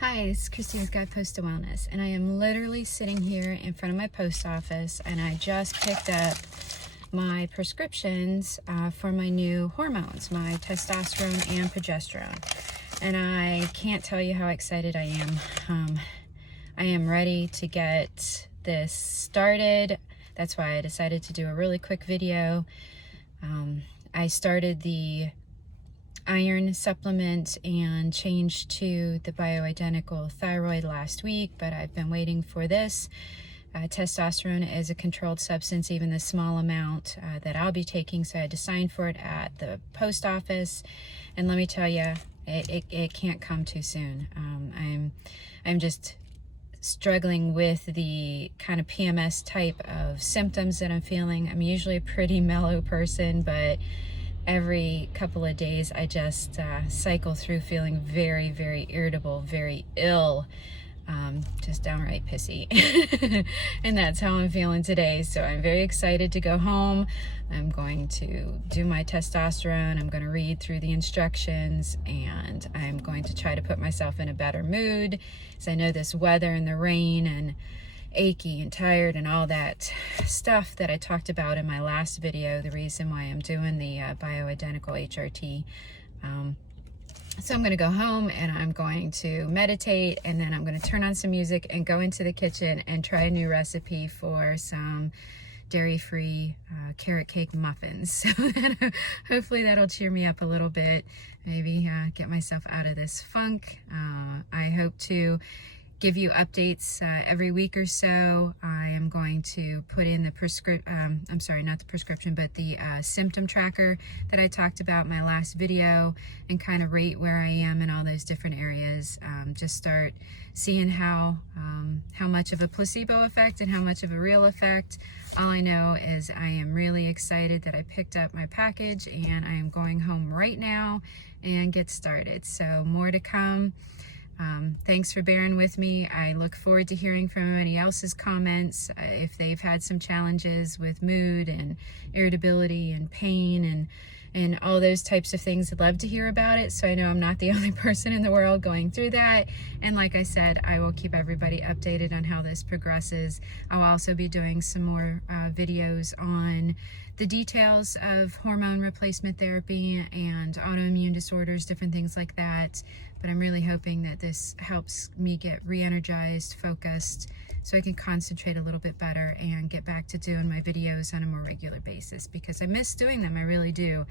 Hi, it's Christy with Guidepost to Wellness, and I am literally sitting here in front of my post office, and I just picked up my prescriptions for my new hormones, my testosterone and progesterone. And I can't tell you how excited I am. I am ready to get this started. That's why I decided to do a really quick video. I started the iron supplement and changed to the Bio-Identical Thyroid last week, but I've been waiting for this. Testosterone is a controlled substance, even the small amount that I'll be taking, so I had to sign for it at the post office. And let me tell you, it can't come too soon. I'm just struggling with the kind of PMS type of symptoms that I'm feeling. I'm usually a pretty mellow person, but every couple of days I just cycle through feeling very, very irritable, very ill, just downright pissy. And that's how I'm feeling today. So I'm very excited to go home. I'm going to do my testosterone. I'm going to read through the instructions, and I'm going to try to put myself in a better mood, because I know this weather and the rain and achy and tired and all that stuff that I talked about in my last video, the reason why I'm doing the Bio-Identical HRT. So I'm going to go home and I'm going to meditate, and then I'm going to turn on some music and go into the kitchen and try a new recipe for some dairy-free carrot cake muffins. So hopefully that'll cheer me up a little bit, maybe get myself out of this funk. I hope to give you updates every week or so. I am going to put in the symptom tracker that I talked about in my last video, and kind of rate where I am in all those different areas. Just start seeing how much of a placebo effect and how much of a real effect. All I know is I am really excited that I picked up my package, and I am going home right now and get started. So more to come. Thanks for bearing with me. I look forward to hearing from anybody else's comments, if they've had some challenges with mood and irritability and pain and all those types of things. I'd love to hear about it, so I know I'm not the only person in the world going through that. And like I said, I will keep everybody updated on how this progresses. I'll also be doing some more videos on the details of hormone replacement therapy and autoimmune disorders, different things like that. But I'm really hoping that this helps me get re-energized, focused, so I can concentrate a little bit better and get back to doing my videos on a more regular basis, because I miss doing them, I really do.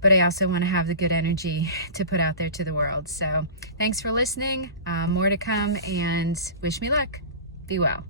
But I also want to have the good energy to put out there to the world. So thanks for listening. More to come, and wish me luck. Be well.